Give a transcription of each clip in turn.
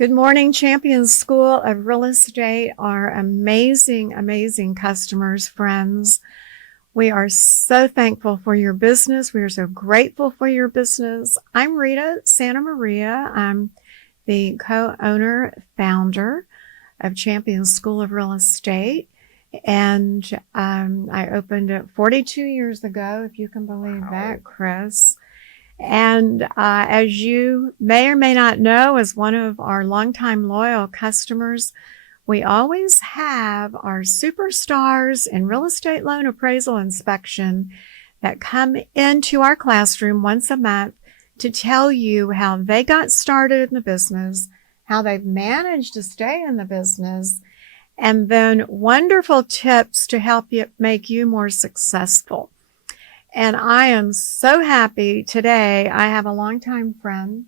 Good morning, Champions School of Real Estate, our amazing, amazing customers, friends. We are so thankful for your business. We are so grateful for your business. I'm Rita Santa Maria. I'm the co-owner, founder of Champions School of Real Estate. And I opened it 42 years ago, if you can believe that, Chris. And as you may or may not know, as one of our longtime loyal customers, we always have our superstars in real estate loan appraisal inspection that come into our classroom once a month to tell you how they got started in the business, how they've managed to stay in the business, and then wonderful tips to help you make you more successful. And I am so happy today. I have a longtime friend.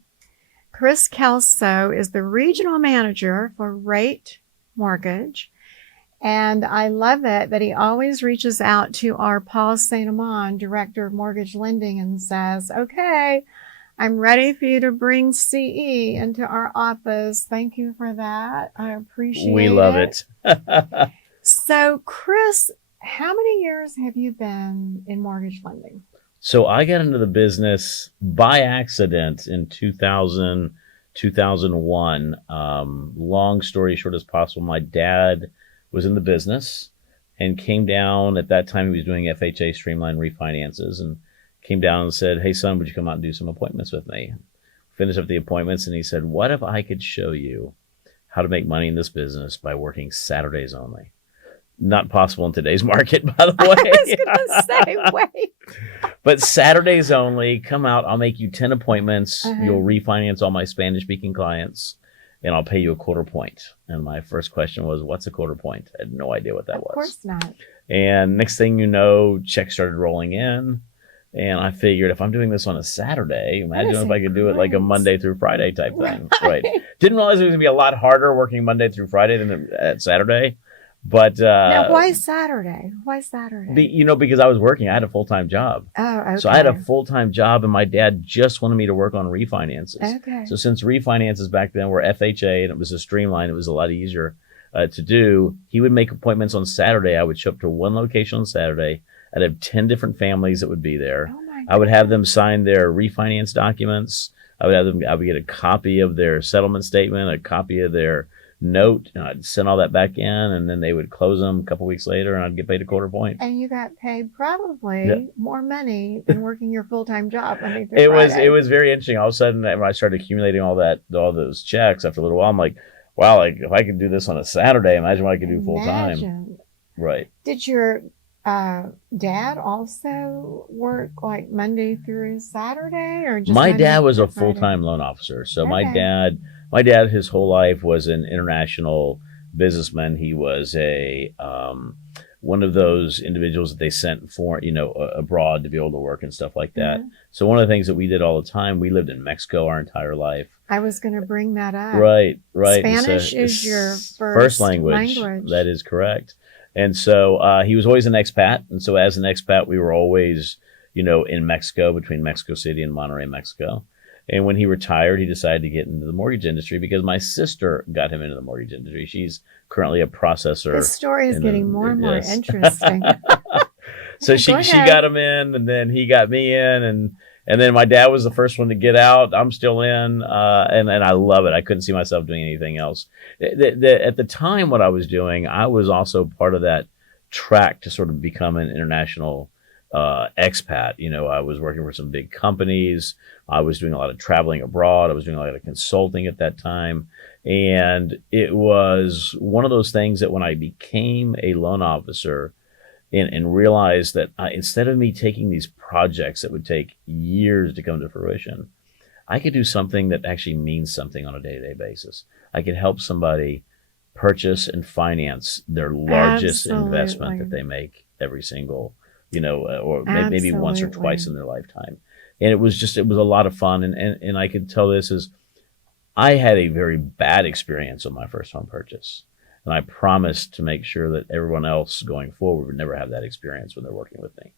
Chris Kelso is the regional manager for Rate Mortgage. And I love it that he always reaches out to our Paul St. Amand, director of mortgage lending, and says, okay, I'm ready for you to bring CE into our office. Thank you for that. I appreciate it. We love it. So, Chris, how many years have you been in mortgage lending? So I got into the business by accident in 2000, 2001. Long story short as possible, my dad was in the business and came down. At that time, he was doing FHA streamlined refinances and came down and said, hey, son, would you come out and do some appointments with me? Finished up the appointments, and he said, what if I could show you how to make money in this business by working Saturdays only? Not possible in today's market, by the way. I was going to say, wait. But Saturdays only, come out, I'll make you 10 appointments. You'll refinance all my Spanish-speaking clients, and I'll pay you a quarter point. And my first question was, what's a quarter point? I had no idea what that was. Of course not. And next thing you know, checks started rolling in. And I figured if I'm doing this on a Saturday, imagine if I could do it like a Monday through Friday type thing. Right. Didn't realize it was going to be a lot harder working Monday through Friday than at Saturday. But now, why Saturday? Why Saturday? Because I was working. I had a full-time job. Oh, okay. So I had a full-time job, and my dad just wanted me to work on refinances. Okay. So since refinances back then were FHA and it was a streamline, it was a lot easier to do. He would make appointments on Saturday. I would show up to one location on Saturday. I'd have 10 different families that would be there. Oh my I would have them sign their refinance documents. I would get a copy of their settlement statement, a copy of their note, and I'd send all that back in, and then they would close them a couple weeks later, and I'd get paid a quarter point. And you got paid probably more money than working your full-time job. It was very interesting. All of a sudden, when I started accumulating all those checks after a little while, I'm like, wow, like if I could do this on a Saturday, imagine what I could do full time. Right. Did your dad also work like Monday through Saturday, or just my Monday dad was a Friday? full-time loan officer. So Okay. my dad, his whole life was an international businessman. He was a one of those individuals that they sent for abroad to be able to work and stuff like that. Mhm. So one of the things that we did all the time, we lived in Mexico our entire life. I was going to bring that up. Right. Spanish is your first language. That is correct. And so he was always an expat. And so as an expat, we were always, in Mexico, between Mexico City and Monterrey, Mexico. And when he retired, he decided to get into the mortgage industry because my sister got him into the mortgage industry. She's currently a processor. This story is getting more and more interesting. So she got him in, and then he got me in, and then my dad was the first one to get out. I'm still in, and I love it. I couldn't see myself doing anything else. At the time, what I was doing, I was also part of that track to sort of become an international expat. I was working for some big companies. I was doing a lot of traveling abroad. I was doing a lot of consulting at that time. And it was one of those things that when I became a loan officer and realized that instead of me taking these projects that would take years to come to fruition, I could do something that actually means something on a day-to-day basis. I could help somebody purchase and finance their largest investment that they make every single or maybe once or twice in their lifetime. And it was a lot of fun. And I can tell this is I had a very bad experience on my first home purchase. And I promised to make sure that everyone else going forward would never have that experience when they're working with me.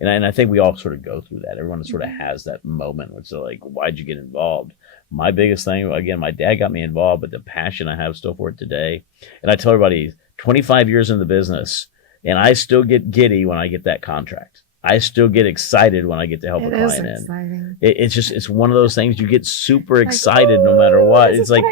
And I think we all sort of go through that. Everyone sort of has that moment where it's like, why'd you get involved? My biggest thing, again, my dad got me involved, but the passion I have still for it today. And I tell everybody, 25 years in the business, and I still get giddy when I get that contract. I still get excited when I get to help a client in. It's one of those things you get super excited no matter what. It's like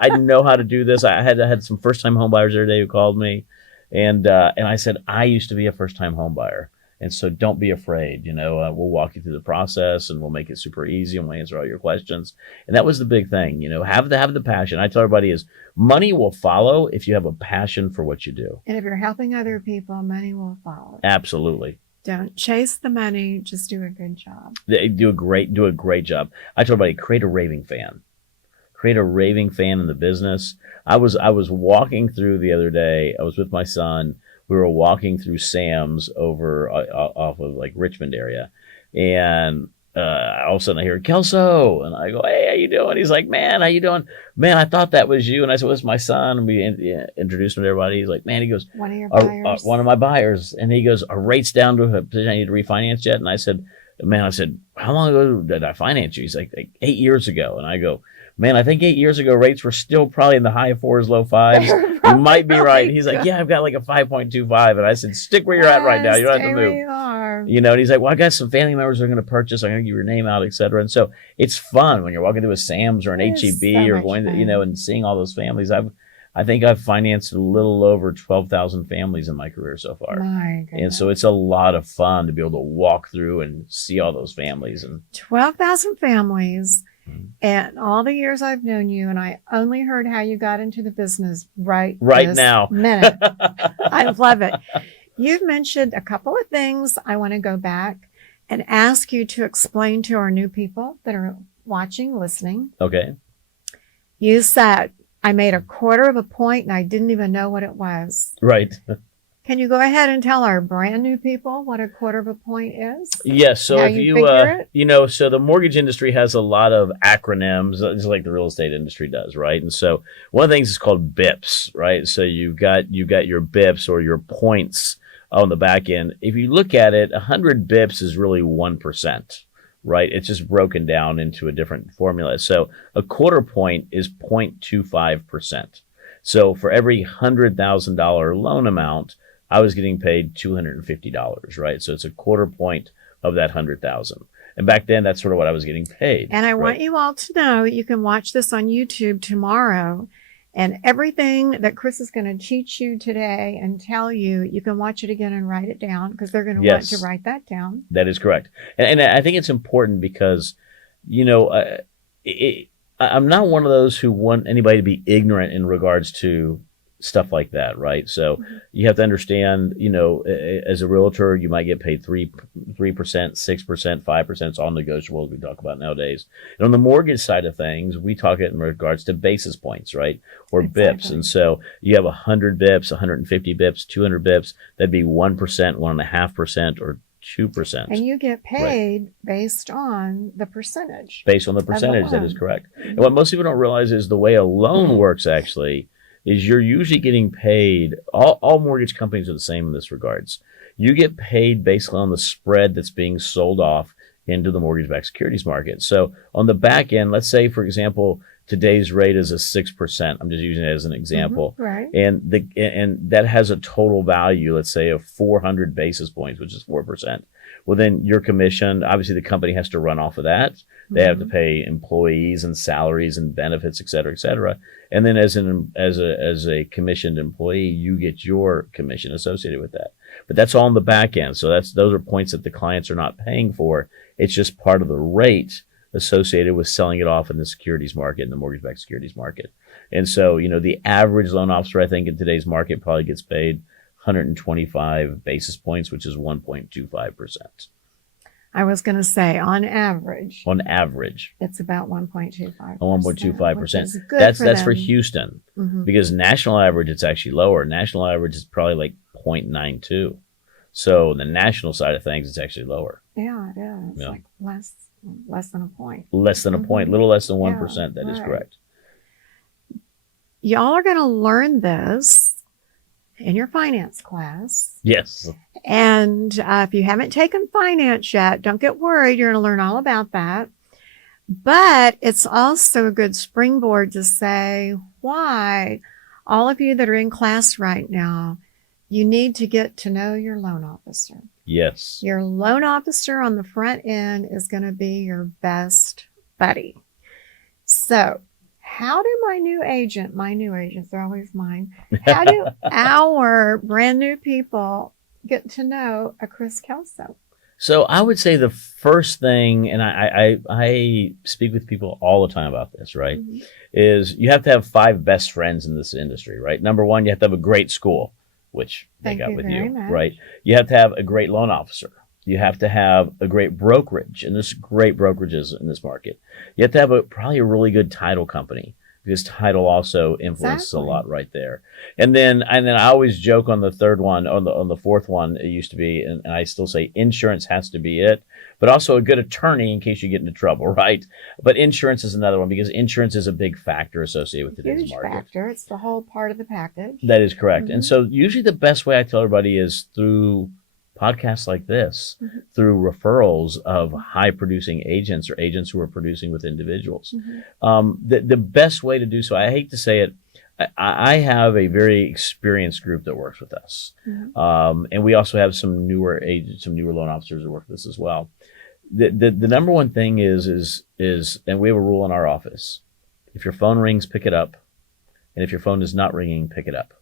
I know how to do this. I had some first time home buyers the other day who called me, and I said I used to be a first time home buyer, and so don't be afraid. We'll walk you through the process and we'll make it super easy and we'll answer all your questions. And that was the big thing. Have the passion. I tell everybody is money will follow if you have a passion for what you do. And if you're helping other people, money will follow. Absolutely. Don't chase the money. Just do a good job. They do a great job. I tell everybody, create a raving fan. Create a raving fan in the business. I was walking through the other day. I was with my son. We were walking through Sam's over off of like Richmond area, and all of a sudden I hear Kelso, and I go, "Hey, how you doing?" He's like, "Man, how you doing?" "Man, I thought that was you." And I said, "Well, it's my son." And we introduced him to everybody. He's like, "Man," he goes, "One of your buyers." One of my buyers. And he goes, "Are rates down to a position I need to refinance yet?" And I said, "How long ago did I finance you?" He's like 8 years ago. And I go, "Man, I think 8 years ago rates were still probably in the high 4s, low 5s. You might be right." He's like, "Yeah, I've got like a 5.25. And I said, "Stick where you're at right now. You don't have to move." And he's like, "Well, I got some family members who are going to purchase. I'm going to give your name out, etc." And so it's fun when you're walking through a Sam's or an HEB or going to, and seeing all those families. I think I've financed a little over 12,000 families in my career so far. And so it's a lot of fun to be able to walk through and see all those families. And 12,000 families. And all the years I've known you, and I only heard how you got into the business right now. Minute. I love it. You've mentioned a couple of things. I want to go back and ask you to explain to our new people that are watching, listening. Okay. You said, "I made a quarter of a point and I didn't even know what it was." Right. Can you go ahead and tell our brand new people what a quarter of a point is? Yes. So if so the mortgage industry has a lot of acronyms, just like the real estate industry does, right? And so one of the things is called BIPs, right? So you've got your BIPs or your points on the back end. If you look at it, 100 BIPs is really 1%, right? It's just broken down into a different formula. So a quarter point is 0.25%. So for every $100,000 loan amount, I was getting paid $250, right? So it's a quarter point of that 100,000. And back then, that's sort of what I was getting paid. And I want you all to know you can watch this on YouTube tomorrow. And everything that Chris is going to teach you today and tell you, you can watch it again and write it down because they're going to want to write that down. That is correct. And I think it's important because, I'm not one of those who want anybody to be ignorant in regards to stuff like that, right? So you have to understand, as a realtor, you might get paid 3%, 6%, 5%. It's all negotiable, as we talk about nowadays. And on the mortgage side of things, we talk it in regards to basis points, right? Or BIPs. And so you have 100 BIPs, 150 BIPs, 200 BIPs. That'd be 1%, 1.5%, or 2%. And you get paid based on the percentage. Based on the percentage, that is correct. And what most people don't realize is the way a loan works actually is you're usually getting paid, all mortgage companies are the same in this regards. You get paid basically on the spread that's being sold off into the mortgage-backed securities market. So on the back end, let's say, for example, today's rate is a 6%. I'm just using it as an example. Right. And that has a total value, let's say, of 400 basis points, which is 4%. Well, then your commission, obviously the company has to run off of that. They have to pay employees and salaries and benefits, et cetera, et cetera. And then as a commissioned employee, you get your commission associated with that. But that's all on the back end. So those are points that the clients are not paying for. It's just part of the rate associated with selling it off in the securities market, in the mortgage-backed securities market. And so, the average loan officer, I think, in today's market probably gets paid 125 basis points, which is 1.25%. I was going to say, on average. On average. It's about 1.25%. 1.25%. That's for Houston. Because national average, it's actually lower. National average is probably like 0.92. So the national side of things, it's actually lower. Yeah, it is. It's like less than a point. Less than a point, little less than 1%. That is correct. Y'all are going to learn this. in your finance class. Yes. And if you haven't taken finance yet, don't get worried. You're going to learn all about that. But it's also a good springboard to say why all of you that are in class right now, you need to get to know your loan officer. Yes. Your loan officer on the front end is going to be your best buddy. So how do my new agents are always mine, how do our brand new people get to know a Chris Kelso? So I would say the first thing, and I speak with people all the time about this, right, Mm-hmm. is you have to have 5 best friends in this industry, right? Number one, you have to have a great school, which they Thank got you with very you, much. right? You have to have a great loan officer. You have to have a great brokerage, and there's great brokerages in this market. You have to have probably a really good title company, because title also influences a lot right there. And then I always joke on the third one, on the fourth one, it used to be, and I still say insurance has to be it, but also a good attorney in case you get into trouble, right? But insurance is another one, because insurance is a big factor associated with today's market. Huge factor. It's the whole part of the package. That is correct. Mm-hmm. And so usually the best way I tell everybody is through podcasts like this, Mm-hmm. through referrals of high producing agents or agents who are producing with individuals. Mm-hmm. The best way to do so, I hate to say it, I have a very experienced group that works with us. Mm-hmm. And we also have some newer agents, some newer loan officers who work with us as well. The number one thing is, and we have a rule in our office: if your phone rings, pick it up. And if your phone is not ringing, pick it up.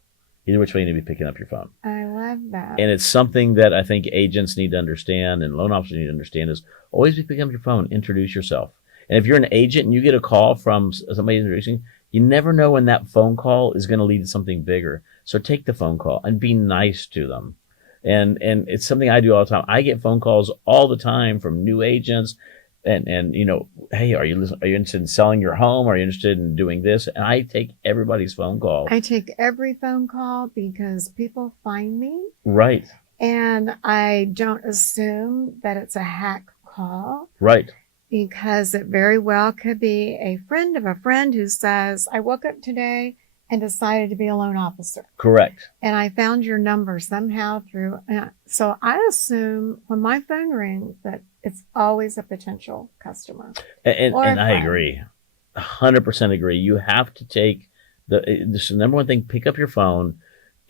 Either which way, you need to be picking up your phone. I love that. And it's something that I think agents need to understand and loan officers need to understand is always be picking up your phone, introduce yourself. And if you're an agent and you get a call from somebody introducing, you never know when that phone call is going to lead to something bigger. So take the phone call and be nice to them. And it's something I do all the time. I get phone calls all the time from new agents. And you know, hey, are you interested in selling your home? Are you interested in doing this? And I take everybody's phone call. I take every phone call because people find me. Right. And I don't assume that it's a hack call. Right. Because it very well could be a friend of a friend who says, I woke up today and decided to be a loan officer. Correct. And I found your number somehow through. So I assume when my phone rings that it's always a potential customer. And I agree. 100% agree. You have to take the number one thing, pick up your phone.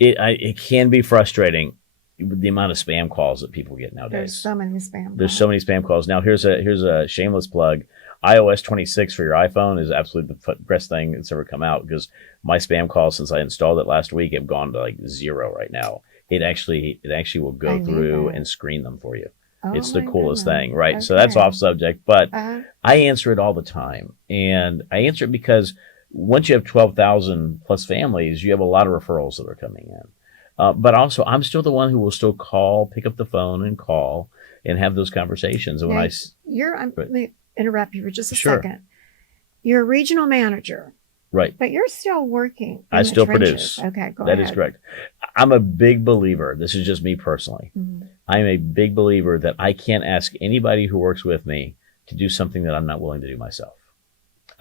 It can be frustrating, the amount of spam calls that people get nowadays. There's so many spam calls. There's so many spam calls. Now here's a shameless plug. iOS 26 for your iPhone is absolutely the best thing that's ever come out, because my spam calls since I installed it last week have gone to like 0 right now. It actually will go through and screen them for you. Oh, it's the coolest goodness. thing, right? Okay. So that's off subject, but I answer it all the time. And I answer it because once you have 12,000 plus families, you have a lot of referrals that are coming in. But also, I'm still the one who will still call, pick up the phone and call and have those conversations. And now, let me interrupt you for just a Sure. second. You're a regional manager. Right. But you're still working. I still produce. Okay, go ahead. That is correct. I'm a big believer. This is just me personally. Mm-hmm. I'm a big believer that I can't ask anybody who works with me to do something that I'm not willing to do myself.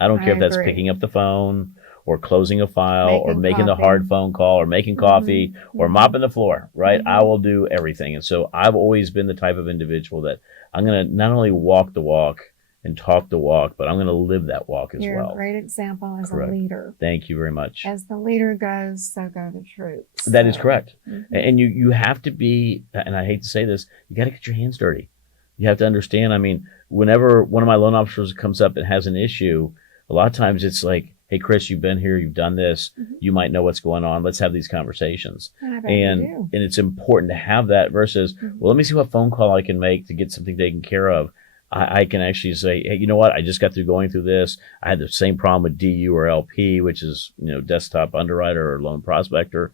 I don't care if that's picking up the phone or closing a file or making a hard phone call or making coffee or mopping the floor, right? I will do everything. And so I've always been the type of individual that I'm going to not only walk the walk and talk the walk, but I'm going to live that walk as You're well. a great example as Correct. a leader. Thank you very much. As the leader goes, so go the troops. That is correct. And you have to be, and I hate to say this, you got to get your hands dirty. You have to understand, I mean, whenever one of my loan officers comes up and has an issue, a lot of times it's like, hey, Chris, you've been here, you've done this, you might know what's going on. Let's have these conversations. And it's important to have that versus, well, let me see what phone call I can make to get something taken care of. I can actually say, hey, you know what? I just got through going through this. I had the same problem with DU or LP, which is, desktop underwriter or loan prospector,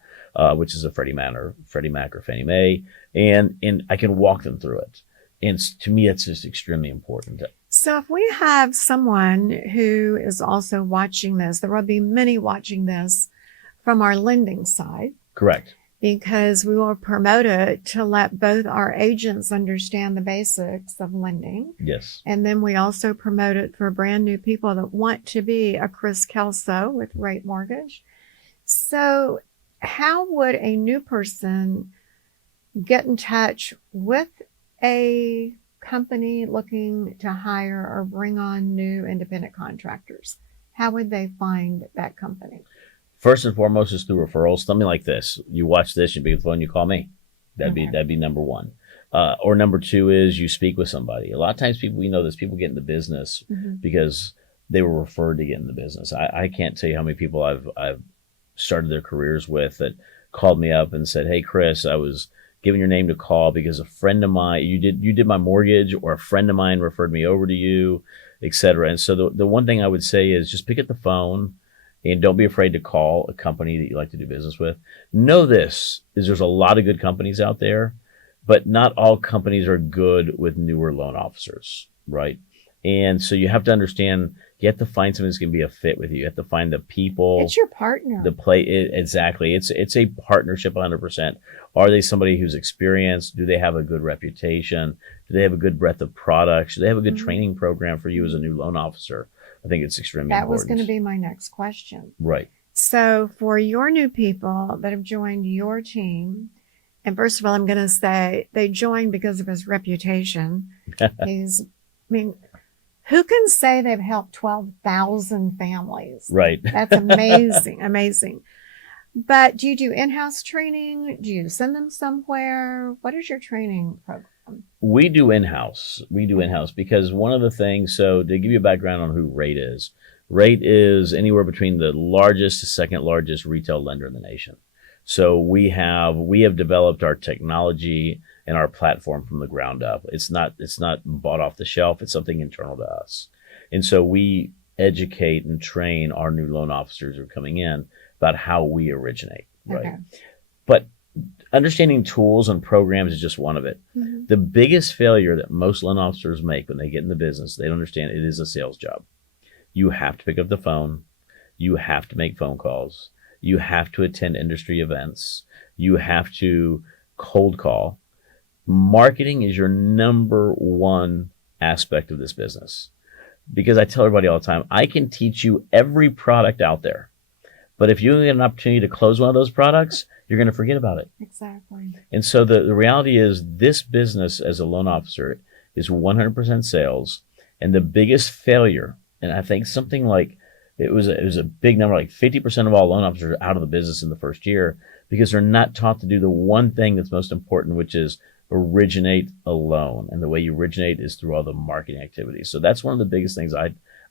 which is a Freddie Mac or Fannie Mae. And I can walk them through it. And to me, it's just extremely important. So if we have someone who is also watching this, there will be many watching this from our lending side. Correct. Because we will promote it to let both our agents understand the basics of lending. Yes. And then we also promote it for brand new people that want to be a Chris Kelso with Rate Mortgage. So how would a new person get in touch with a company looking to hire or bring on new independent contractors? How would they find that company? First and foremost is through referrals. Something like this. You watch this, you pick up the phone, you call me. That'd be number one. Or number two is you speak with somebody. A lot of times we know this, people get into business because they were referred to get in the business. I can't tell you how many people I've started their careers with that called me up and said, "Hey, Chris, I was given your name to call because a friend of mine, you did my mortgage, or a friend of mine referred me over to you, etc." And so the one thing I would say is just pick up the phone and don't be afraid to call a company that you like to do business with. Know this is there's a lot of good companies out there, but not all companies are good with newer loan officers, right? And so you have to understand, you have to find something that's going to be a fit with you. You have to find the people. It's your partner. Exactly. It's a partnership 100%. Are they somebody who's experienced? Do they have a good reputation? Do they have a good breadth of products? Do they have a good training program for you as a new loan officer? I think it's extremely important. That was going to be my next question. Right. So for your new people that have joined your team, and first of all, I'm going to say they joined because of his reputation. Who can say they've helped 12,000 families? Right. That's amazing, amazing. But do you do in-house training? Do you send them somewhere? What is your training program? We do in-house. Because one of the things, so to give you a background on who Rita is anywhere between the largest to second largest retail lender in the nation. So we have developed our technology and our platform from the ground up. It's not bought off the shelf. It's something internal to us. And so we educate and train our new loan officers who are coming in about how we originate, right? Okay. But understanding tools and programs is just one of it. Mm-hmm. The biggest failure that most loan officers make when they get in the business, they don't understand it is a sales job. You have to pick up the phone. You have to make phone calls. You have to attend industry events. You have to cold call. Marketing is your number one aspect of this business. Because I tell everybody all the time, I can teach you every product out there. But if you get an opportunity to close one of those products, you're going to forget about it. Exactly. And so the reality is this business as a loan officer is 100% sales. And the biggest failure, and I think something like, it was a big number, like 50% of all loan officers are out of the business in the first year because they're not taught to do the one thing that's most important, which is originate a loan. And the way you originate is through all the marketing activities. So that's one of the biggest things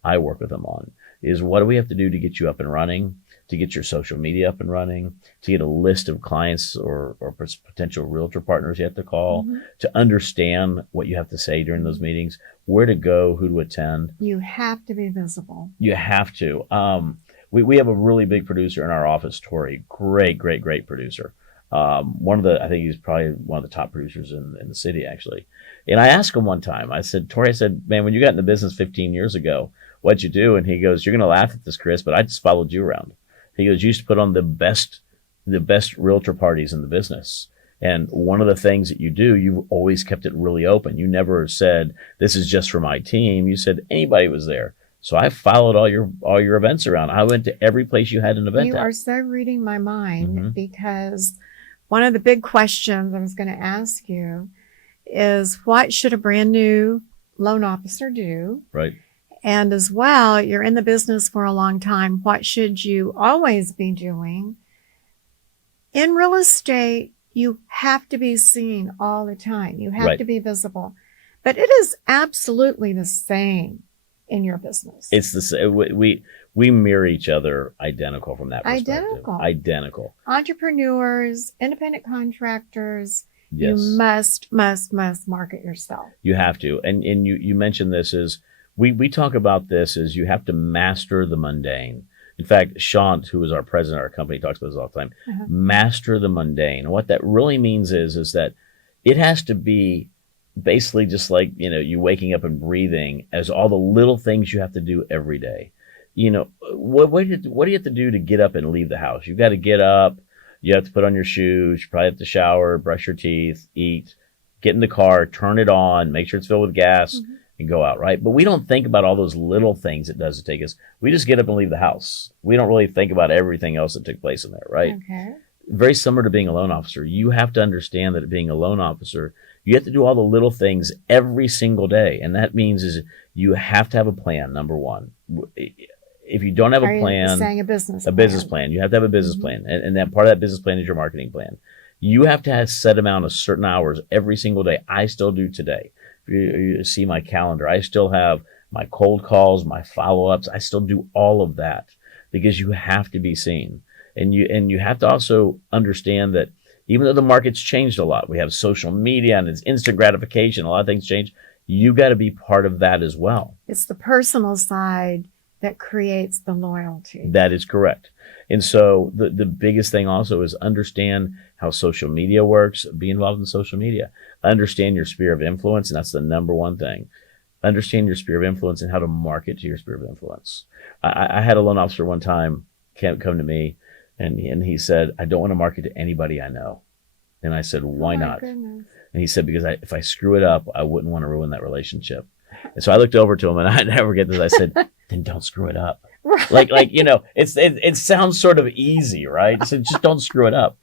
I work with them on is what do we have to do to get you up and running, to get your social media up and running, to get a list of clients or potential realtor partners you have to call, to understand what you have to say during those meetings, where to go, who to attend. You have to be visible. You have to. We have a really big producer in our office, Tori. Great producer. I think he's probably one of the top producers in the city, actually. And I asked him one time, Tori, man, when you got in the business 15 years ago, what'd you do? And he goes, you're going to laugh at this, Chris, but I just followed you around. He goes, you used to put on the best realtor parties in the business. And one of the things that you do, you've always kept it really open. You never said, this is just for my team. You said anybody was there. So I followed all your events around. I went to every place you had an event. You are so reading my mind because one of the big questions I was going to ask you is what should a brand new loan officer do? Right. And as well, you're in the business for a long time. What should you always be doing? In real estate, you have to be seen all the time. You have to be visible. But it is absolutely the same in your business. It's the same. We mirror each other identical from that perspective. Identical. Entrepreneurs, independent contractors, yes. You must market yourself. You have to. And you mentioned this is, we talk about this as you have to master the mundane. In fact, Shant, who is our president of our company, talks about this all the time. Master the mundane. And what that really means is that it has to be basically just like, you waking up and breathing as all the little things you have to do every day. What do you have to do to get up and leave the house? You've got to get up. You have to put on your shoes. You probably have to shower, brush your teeth, eat, get in the car, turn it on, make sure it's filled with gas. And go out, right? But we don't think about all those little things it does to take us. We just get up and leave the house. We don't really think about everything else that took place in there, right? Okay. very similar to being a loan officer. You have to understand that being a loan officer, you have to do all the little things every single day. And that means is you have to have a plan, number one. If you don't have a plan, saying a business plan, you have to have a business plan. And that part of that business plan is your marketing plan. You have to have a set amount of certain hours every single day. I still do today. If you see my calendar, I still have my cold calls, my follow-ups. I still do all of that because you have to be seen. And you have to also understand that even though the market's changed a lot, we have social media and it's instant gratification, a lot of things change. You got to be part of that as well. It's the personal side that creates the loyalty. That is correct. And so the biggest thing also is understand how social media works, be involved in social media, understand your sphere of influence. And that's the number one thing. Understand your sphere of influence and how to market to your sphere of influence. I had a loan officer one time come to me and he said, I don't want to market to anybody I know. And I said, why not? Goodness. And he said, because if I screw it up, I wouldn't want to ruin that relationship. And so I looked over to him and I never get this. I said, then don't screw it up. Right. Like it sounds sort of easy, right? So just don't screw it up.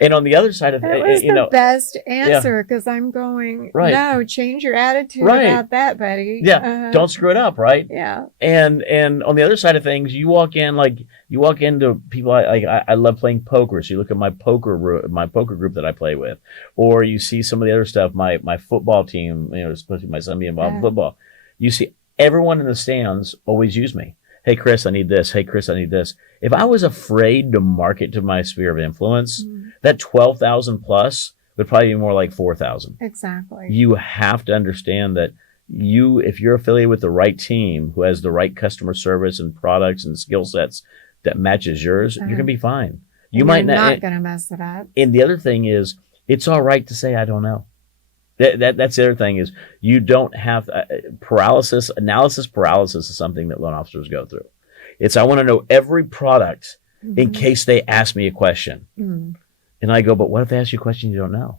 And on the other side of it was the best answer because I'm going, right. No, change your attitude right. about that, buddy. Yeah, don't screw it up, right? Yeah. And on the other side of things, you walk into people. I love playing poker. So you look at my poker group that I play with, or you see some of the other stuff. My football team, especially my son being involved in football. You see everyone in the stands always use me. Hey, Chris, I need this. Hey, Chris, I need this. If I was afraid to market to my sphere of influence, that 12,000 plus would probably be more like 4,000. Exactly. You have to understand that if you're affiliated with the right team who has the right customer service and products and skill sets that matches yours, you're going to be fine. You're not going to mess it up. And the other thing is, it's all right to say, I don't know. That's the other thing is you don't have analysis paralysis is something that loan officers go through. I want to know every product in case they ask me a question. And I go, but what if they ask you a question you don't know?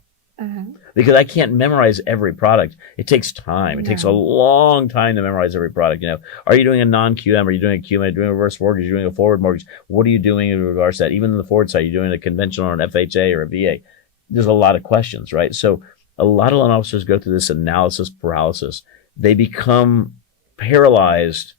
Because I can't memorize every product. It takes time. It takes a long time to memorize every product. Are you doing a non-QM? Are you doing a QM? Are you doing a reverse mortgage? Are you doing a forward mortgage? What are you doing in regards to that? Even on the forward side, you're doing a conventional or an FHA or a VA. There's a lot of questions, right? So a lot of loan officers go through this analysis paralysis. They become paralyzed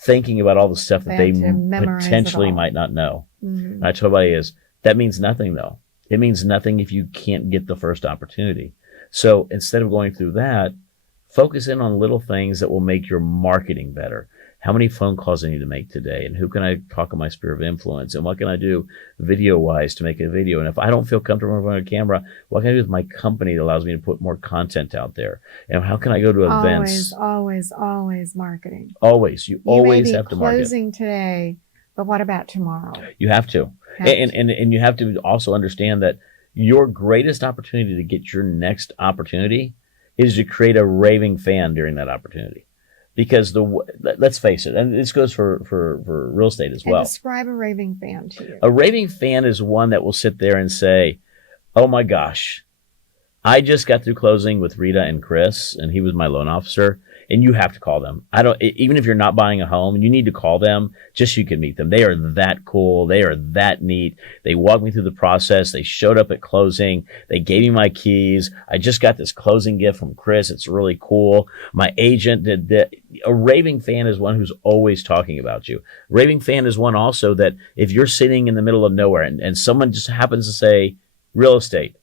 thinking about all the stuff that they potentially might not know. And I told everybody that means nothing though. It means nothing if you can't get the first opportunity. So instead of going through that, focus in on little things that will make your marketing better. How many phone calls I need to make today? And who can I talk on my sphere of influence? And what can I do video-wise to make a video? And if I don't feel comfortable in front of a camera, what can I do with my company that allows me to put more content out there? And how can I go to events? Always marketing. Always. You always have to market. You may be closing today, but what about tomorrow? You have to. And you have to also understand that your greatest opportunity to get your next opportunity is to create a raving fan during that opportunity. Because let's face it, and this goes for real estate as well. And describe a raving fan to you. A raving fan is one that will sit there and say, oh my gosh, I just got through closing with Rita and Chris, and he was my loan officer. And you have to call them. Even if you're not buying a home, you need to call them just so you can meet them. They are that cool. They are that neat. They walked me through the process. They showed up at closing. They gave me my keys. I just got this closing gift from Chris. It's really cool. My agent did that. A raving fan is one who's always talking about you. Raving fan is one also that if you're sitting in the middle of nowhere and someone just happens to say real estate,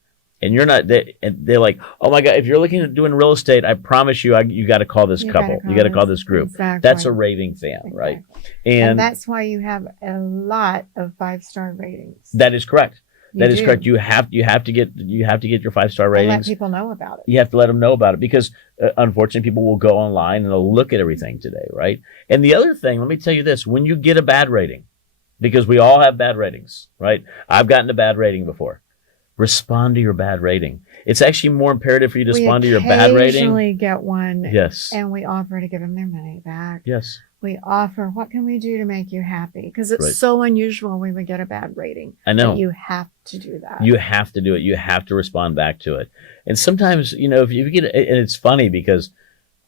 and you're not, they're like, oh my God, if you're looking at doing real estate, I promise you, you got to call this couple. You got to call this group. Exactly. That's a raving fan, right? And that's why you have a lot of 5-star ratings. That is correct. That is correct. You have to get your 5-star ratings. And let people know about it. You have to let them know about it because unfortunately people will go online and they'll look at everything today, right? And the other thing, let me tell you this, when you get a bad rating, because we all have bad ratings, right? I've gotten a bad rating before. Respond to your bad rating. It's actually more imperative for you to respond to your bad rating. We occasionally get one. Yes. And we offer to give them their money back. Yes. We offer, what can we do to make you happy? Because it's so unusual when we get a bad rating. I know. You have to do that. You have to do it. You have to respond back to it. And sometimes, if you get, and it's funny because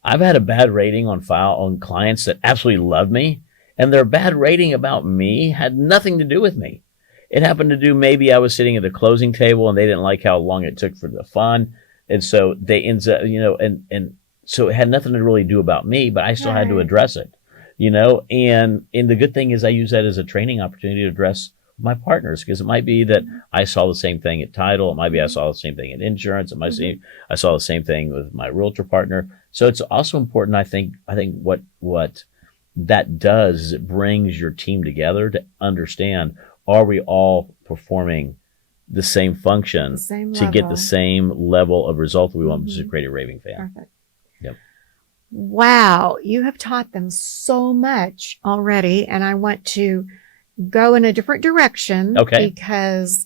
I've had a bad rating on file on clients that absolutely love me, and their bad rating about me had nothing to do with me. It happened to do, maybe I was sitting at the closing table and they didn't like how long it took for the fund. And so they ends up, and so it had nothing to really do about me, but I still had to address it, and the good thing is I use that as a training opportunity to address my partners, because it might be that I saw the same thing at title. It might be I saw the same thing at insurance. It might be I saw the same thing with my realtor partner. So it's also important. I think what that does is it brings your team together to understand, are we all performing the same function to get the same level of result that we want, which is create a raving fan. Perfect. Yep. Wow, you have taught them so much already, and I want to go in a different direction. Okay. Because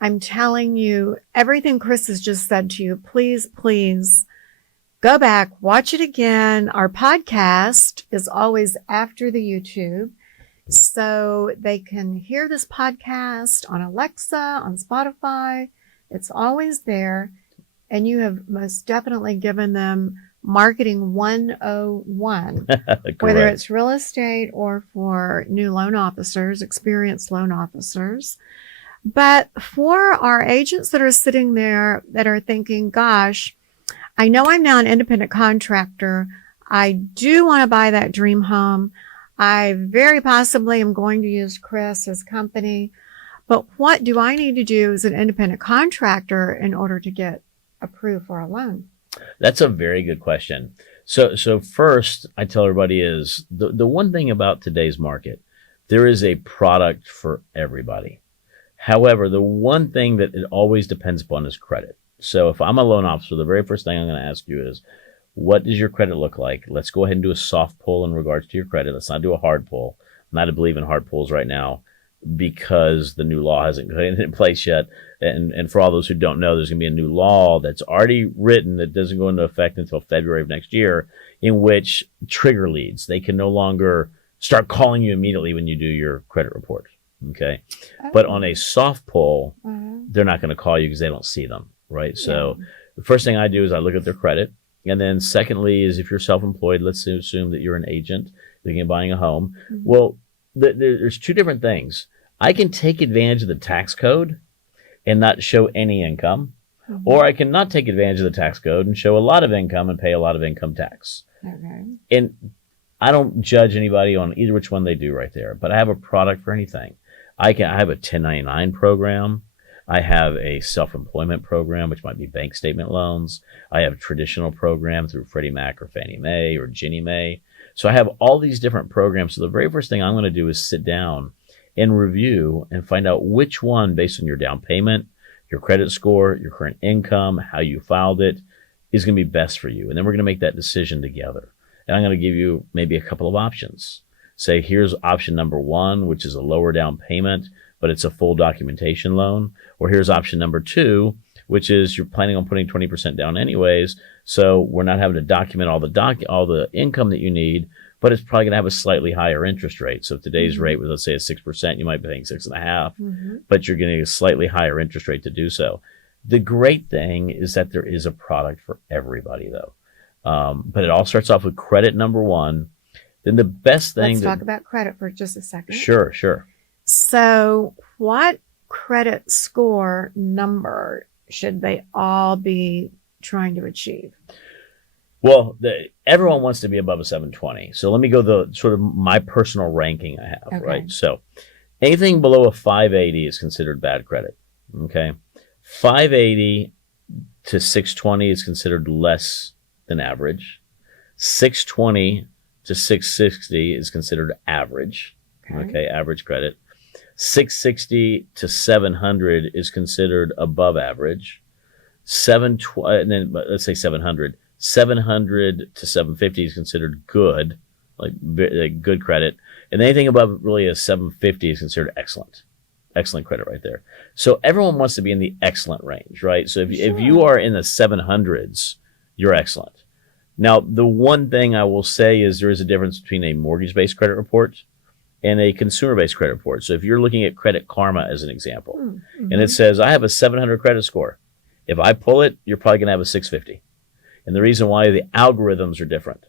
I'm telling you, everything Chris has just said to you, please go back, watch it again. Our podcast is always after the YouTube, so they can hear this podcast on Alexa, on Spotify. It's always there. And you have most definitely given them Marketing 101, whether it's real estate or for new loan officers, experienced loan officers. But for our agents that are sitting there that are thinking, gosh, I know I'm now an independent contractor. I do want to buy that dream home. I very possibly am going to use Chris's company. But what do I need to do as an independent contractor in order to get approved for a loan? That's a very good question. So first, I tell everybody is the one thing about today's market, there is a product for everybody. However, the one thing that it always depends upon is credit. So if I'm a loan officer, the very first thing I'm going to ask you is, what does your credit look like? Let's go ahead and do a soft pull in regards to your credit. Let's not do a hard pull. I'm not to believe in hard pulls right now because the new law hasn't gone in place yet. And for all those who don't know, there's going to be a new law that's already written that doesn't go into effect until February of next year, in which trigger leads, they can no longer start calling you immediately when you do your credit report. Okay. But on a soft pull, they're not going to call you because they don't see them. Right. So the first thing I do is I look at their credit. And then secondly is, if you're self-employed, let's assume that you're an agent thinking of buying a home. Well, there's two different things. I can take advantage of the tax code and not show any income, or I can not take advantage of the tax code and show a lot of income and pay a lot of income tax. Okay. And I don't judge anybody on either which one they do right there, but I have a product for anything. I have a 1099 program. I have a self-employment program, which might be bank statement loans. I have a traditional program through Freddie Mac or Fannie Mae or Ginnie Mae. So I have all these different programs. So the very first thing I'm going to do is sit down and review and find out which one, based on your down payment, your credit score, your current income, how you filed it, is going to be best for you. And then we're going to make that decision together. And I'm going to give you maybe a couple of options. Say, here's option number one, which is a lower down payment, but it's a full documentation loan. Or here's option number two, which is you're planning on putting 20% down anyways. So we're not having to document all the income that you need, but it's probably going to have a slightly higher interest rate. So if today's rate was, let's say, 6%, you might be paying 6.5%, but you're getting a slightly higher interest rate to do so. The great thing is that there is a product for everybody, though. But it all starts off with credit number one. Then the best thing. Let's talk about credit for just a second. Sure. So what credit score number should they all be trying to achieve? Well, everyone wants to be above a 720. So let me go the sort of my personal ranking I have, right? So anything below a 580 is considered bad credit, okay? 580 to 620 is considered less than average. 620 to 660 is considered average, okay, average credit. 660 to 700 is considered above average. 720, and then let's say 700. 700 to 750 is considered good, like good credit. And anything above really a 750 is considered excellent. Excellent credit right there. So everyone wants to be in the excellent range, right? So if you are in the 700s, you're excellent. Now, the one thing I will say is there is a difference between a mortgage-based credit report and a consumer-based credit report. So if you're looking at Credit Karma as an example, and it says, I have a 700 credit score. If I pull it, you're probably going to have a 650. And the reason why, the algorithms are different.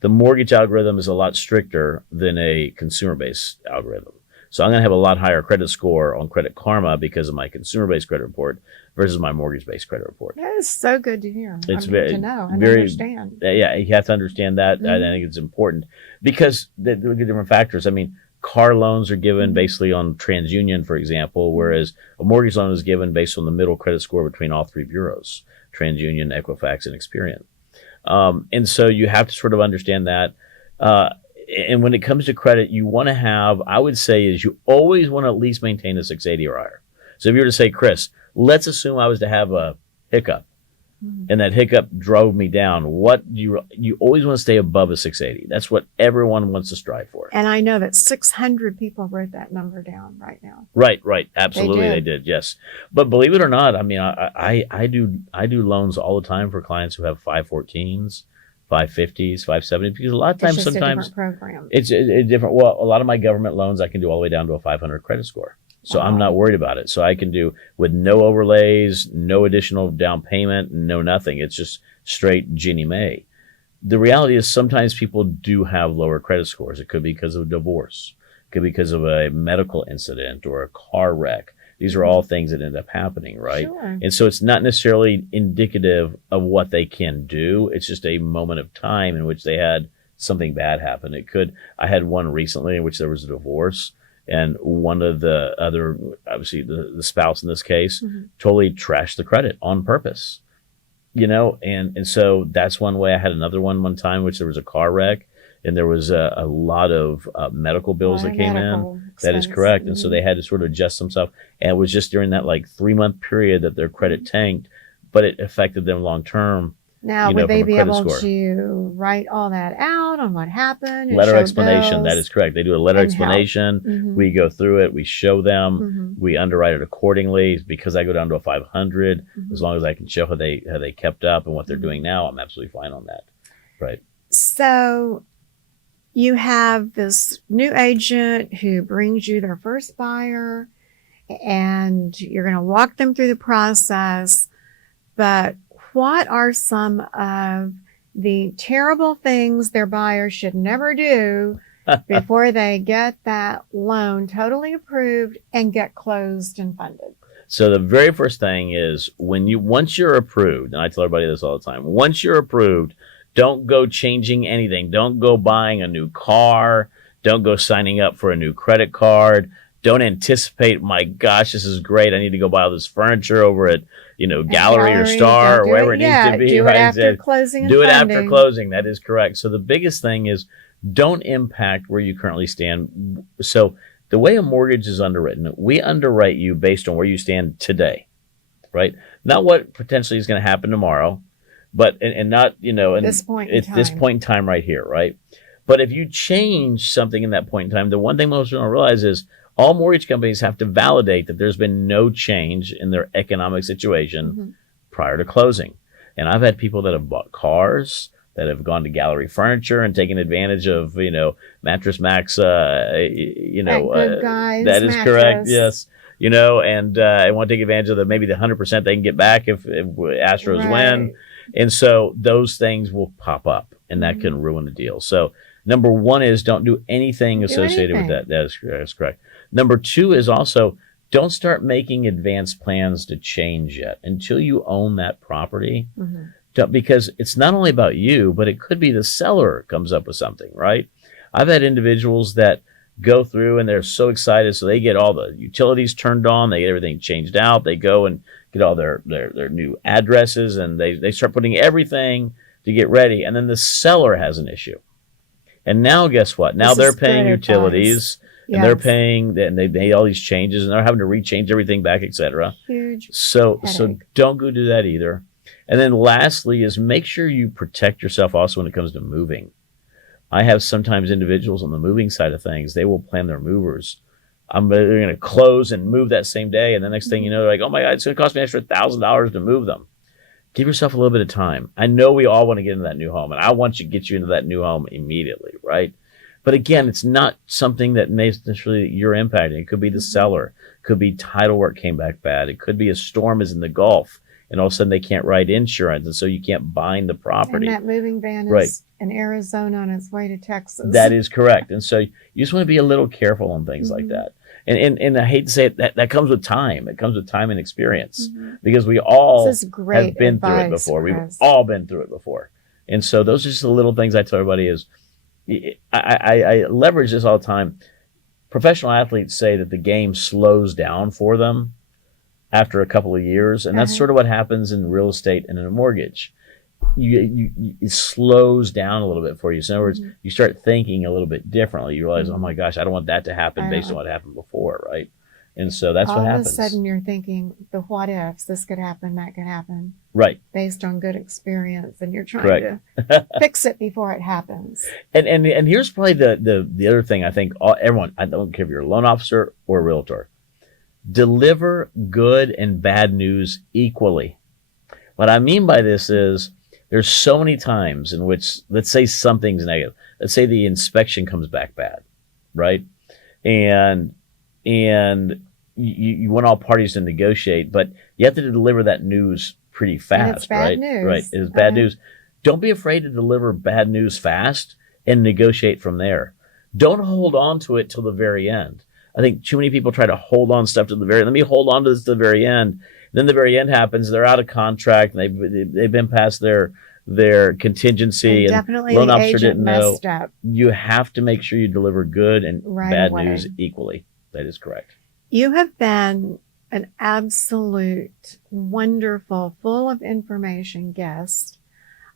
The mortgage algorithm is a lot stricter than a consumer-based algorithm. So I'm going to have a lot higher credit score on Credit Karma because of my consumer-based credit report versus my mortgage-based credit report. That is so good to hear. It's very to know and very, understand. Yeah, you have to understand that. I think it's important because there are different factors. I mean, car loans are given basically on TransUnion, for example, whereas a mortgage loan is given based on the middle credit score between all three bureaus, TransUnion, Equifax, and Experian. And so you have to sort of understand that. And when it comes to credit, you want to have, I would say, is you always want to at least maintain a 680 or higher. So if you were to say, Chris, let's assume I was to have a hiccup, and that hiccup drove me down. You always want to stay above a 680. That's what everyone wants to strive for. And I know that 600 people wrote that number down right now. Right. Absolutely, they did. Yes, but believe it or not, I mean, I do loans all the time for clients who have 514s. 550s, 570s, because a lot of times, sometimes it's a different. Well, a lot of my government loans I can do all the way down to a 500 credit score, so I'm not worried about it. So I can do with no overlays, no additional down payment, no nothing. It's just straight Ginnie Mae. The reality is sometimes people do have lower credit scores. It could be because of a divorce, it could be because of a medical incident or a car wreck. These are all things that end up happening, right? Sure. And so it's not necessarily indicative of what they can do. It's just a moment of time in which they had something bad happen. I had one recently in which there was a divorce, and one of the other, obviously the spouse in this case, totally trashed the credit on purpose, and so that's one way. I had another one time, which there was a car wreck, and there was a lot of medical bills that came in. That is correct. And so they had to sort of adjust themselves. And it was just during that 3-month period that their credit tanked, but it affected them long term. Now, would they be able to write all that out on what happened? Letter explanation. That is correct. They do a letter explanation. We go through it. We show them. We underwrite it accordingly. Because I go down to a 500, as long as I can show how they kept up and what they're doing now, I'm absolutely fine on that. Right. So you have this new agent who brings you their first buyer, and you're going to walk them through the process. But what are some of the terrible things their buyer should never do before they get that loan totally approved and get closed and funded? So the very first thing is once you're approved, and I tell everybody this all the time, once you're approved, don't go changing anything. Don't go buying a new car. Don't go signing up for a new credit card. Don't anticipate, my gosh, this is great. I need to go buy all this furniture over at, Gallery or Star or wherever it needs to be. Do it after closing. Do it after closing. That is correct. So the biggest thing is don't impact where you currently stand. So the way a mortgage is underwritten, we underwrite you based on where you stand today, right? Not what potentially is going to happen tomorrow. But and not, this point in time right here, right? But if you change something in that point in time, the one thing most people don't realize is all mortgage companies have to validate that there's been no change in their economic situation prior to closing. And I've had people that have bought cars, that have gone to Gallery Furniture and taken advantage of, Mattress Max, Good Guys, that is correct, yes. And I want to take advantage of maybe the 100% they can get back if Astros win. And so those things will pop up, and that can ruin the deal. So number one is don't do anything associated with that. That is correct. Number two is also don't start making advanced plans to change yet until you own that property. Because it's not only about you, but it could be the seller comes up with something, right? I've had individuals that go through and they're so excited. So they get all the utilities turned on. They get everything changed out. They go and get all their new addresses, and they start putting everything to get ready. And then the seller has an issue. And now guess what? Now they're paying utilities, and they're paying, and they made all these changes, and they're having to rechange everything back, etc. Huge. So don't go do that either. And then lastly is make sure you protect yourself also when it comes to moving. I have sometimes individuals on the moving side of things, they will plan their movers. They're going to close and move that same day. And the next thing you know, they're like, oh my God, it's going to cost me an extra $1,000 to move them. Give yourself a little bit of time. I know we all want to get into that new home, and I want to get you into that new home immediately, right? But again, it's not something that necessarily you're impacting. It could be the seller. It could be title work came back bad. It could be a storm is in the Gulf. and all of a sudden they can't write insurance, and so you can't bind the property. And that moving van Right. is in Arizona on its way to Texas. That is correct. And so you just want to be a little careful on things like that. And I hate to say it, that comes with time. It comes with time and experience, because we all This is great have been through it before. Chris. We've all been through it before. And so those are just the little things I tell everybody is, I leverage this all the time. Professional athletes say that the game slows down for them after a couple of years. And that's sort of what happens in real estate and in a mortgage. It slows down a little bit for you. So in other words, you start thinking a little bit differently. You realize, oh my gosh, I don't want that to happen based on what happened before, right? And so that's what happens. All of a sudden you're thinking the what ifs, this could happen, that could happen. Right. Based on good experience, and you're trying to fix it before it happens. And here's probably the other thing I think everyone, I don't care if you're a loan officer or a realtor, deliver good and bad news equally. What I mean by this is, there's so many times in which, let's say something's negative. Let's say the inspection comes back bad, right? And you want all parties to negotiate, but you have to deliver that news pretty fast, and it's bad right? News. Right. It's bad news. Don't be afraid to deliver bad news fast and negotiate from there. Don't hold on to it till the very end. I think too many people try to hold on stuff to the very end. Let me hold on to this to the very end. Then the very end happens. They're out of contract. And they've been past their contingency. And definitely loan the officer agent didn't know. messed up. You have to make sure you deliver good and bad news equally. That is correct. You have been an absolute wonderful, full of information guest.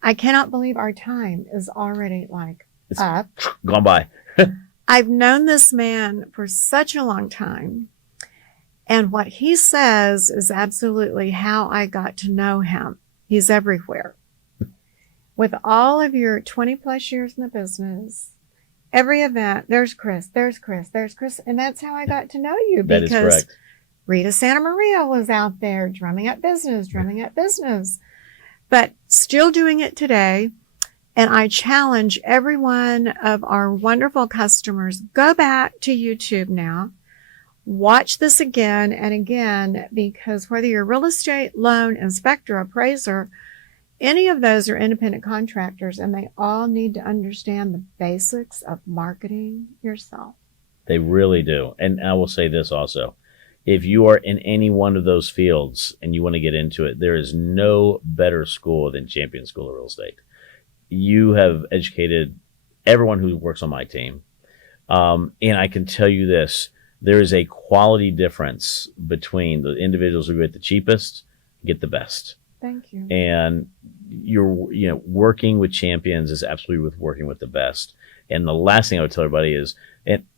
I cannot believe our time is already It's up. Gone by. I've known this man for such a long time. And what he says is absolutely how I got to know him. He's everywhere. With all of your 20 plus years in the business, every event, there's Chris, there's Chris, there's Chris. And that's how I got to know you, That is because correct. Rita Santa Maria was out there drumming up business, but still doing it today. And I challenge every one of our wonderful customers, go back to YouTube now. Watch this again and again, because whether you're a real estate, loan, inspector, appraiser, any of those are independent contractors, and they all need to understand the basics of marketing yourself. They really do. And I will say this also. If you are in any one of those fields and you want to get into it, there is no better school than Champion School of Real Estate. You have educated everyone who works on my team. And I can tell you this. There is a quality difference between the individuals who get the cheapest and get the best. Thank you. And working with champions is absolutely with working with the best. And the last thing I would tell everybody is,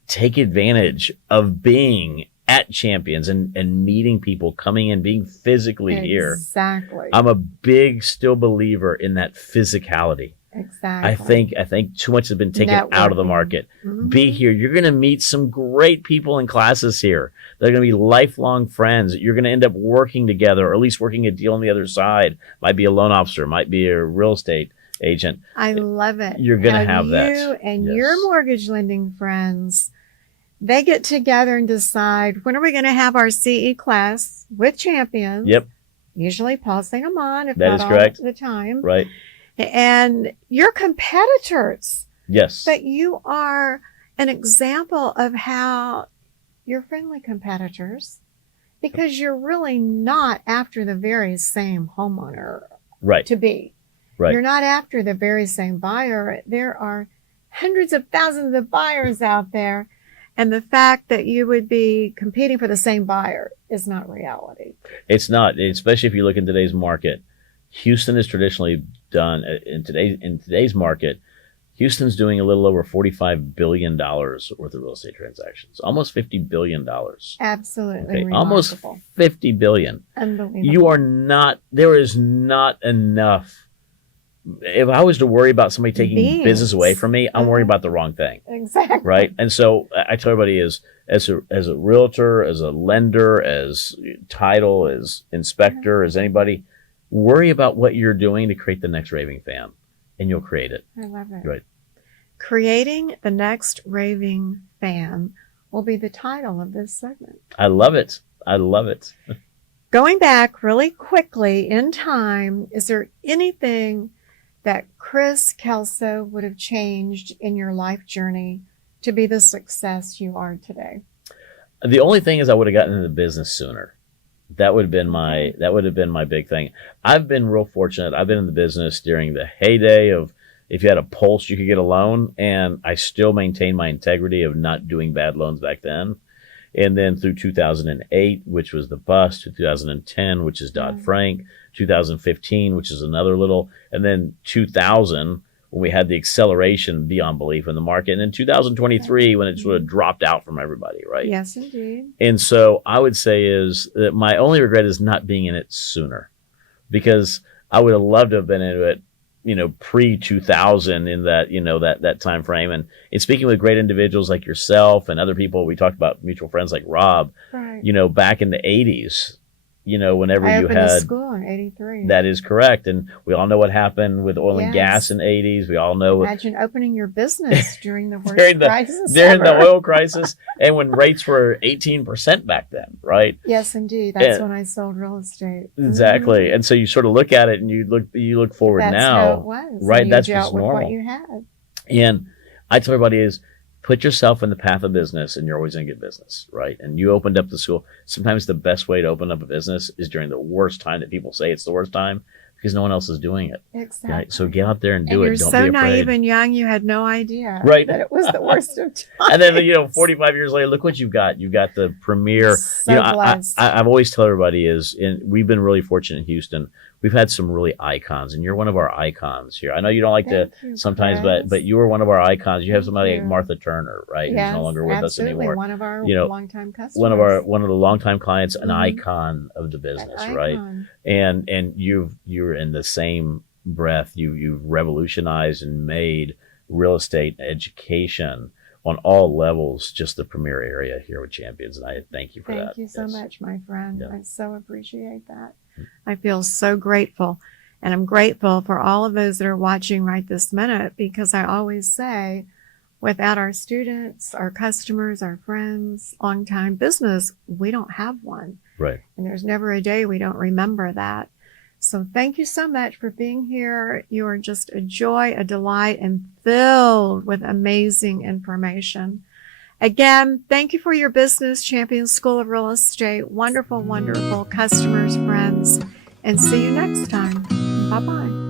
take advantage of being at champions and meeting people, coming in, being physically here. Exactly. I'm a big still believer in that physicality. Exactly. I think too much has been taken out of the market. Be here. You're going to meet some great people in classes here. They're going to be lifelong friends. You're going to end up working together, or at least working a deal on the other side. Might be a loan officer, might be a real estate agent. I love it. You're going to have that. You and your mortgage lending friends, they get together and decide, when are we going to have our CE class with champions? Yep. Usually Paul St. Amand, if That not is all correct. the time. Right. And your competitors. Yes. But you are an example of how you're friendly competitors, because you're really not after the very same homeowner to be. Right. You're not after the very same buyer. There are hundreds of thousands of buyers out there. And the fact that you would be competing for the same buyer is not reality. It's not, especially if you look in today's market. Houston is traditionally done in today's market. Houston's doing a little over $45 billion worth of real estate transactions, almost $50 billion. Absolutely. Okay, almost $50 billion. Unbelievable. There is not enough. If I was to worry about somebody taking business away from me, I'm worried about the wrong thing. Exactly. Right. And so I tell everybody as a realtor, as a lender, as title, as inspector, as anybody, worry about what you're doing to create the next raving fan, and you'll create it. I love it. Right. Creating the next raving fan will be the title of this segment. I love it. I love it. Going back really quickly in time, is there anything that Chris Kelso would have changed in your life journey to be the success you are today? The only thing is I would have gotten into business sooner. That would have been my big thing. I've been real fortunate. I've been in the business during the heyday of if you had a pulse, you could get a loan, and I still maintain my integrity of not doing bad loans back then. And then through 2008, which was the bust, 2010, which is Dodd-Frank, 2015, which is another little, and then 2000, when we had the acceleration beyond belief in the market, and then 2023, when it sort of dropped out from everybody, right? Yes, indeed. And so I would say is that my only regret is not being in it sooner, because I would have loved to have been into it, pre 2000 in that, that time frame. And speaking with great individuals like yourself and other people, we talked about mutual friends like Rob, Right. Back in the 80s, whenever I you opened had a school in 83. that is correct. And we all know what happened with oil and Yes. gas in the 80s. We all know Imagine opening your business during the worst during crisis the ever. oil crisis and when rates were 18% back then, right? Yes, indeed. That's And- when I sold real estate. Exactly. Mhm. And so you sort of look at it and you look forward That's now. how it was. right, And you that's dealt what's with normal. what you had. And I tell everybody is put yourself in the path of business and you're always going to get business, right? And you opened up the school. Sometimes the best way to open up a business is during the worst time that people say it's the worst time because no one else is doing it. Exactly. Right? So get out there and do and it. you're Don't so be afraid. naive and young, you had no idea Right. that it was the worst of times. And then, 45 years later, look what you've got. You've got the premier. So blessed. I've always tell everybody we've been really fortunate in Houston. We've had some really icons, and you're one of our icons here. I know you don't like Thank to you, sometimes, Chris. but you are one of our icons. You have Thank somebody like you. Martha Turner, right? Yes, Who's no longer with absolutely. us anymore. One of our You know, longtime customers. One of the longtime clients, an Mhm. icon of the business, An right? icon. And you're in the same breath. You've revolutionized and made real estate education on all levels just the premier area here with Champions, and I thank you for that. Thank you so Yes. much, my friend. Yeah. I so appreciate that. I feel so grateful. And I'm grateful for all of those that are watching right this minute, because I always say, without our students, our customers, our friends, longtime business, we don't have one. Right. And there's never a day we don't remember that. So thank you so much for being here. You are just a joy, a delight, and filled with amazing information. Again, thank you for your business, Champions School of Real Estate. Wonderful, wonderful customers, friends, and see you next time. Bye-bye.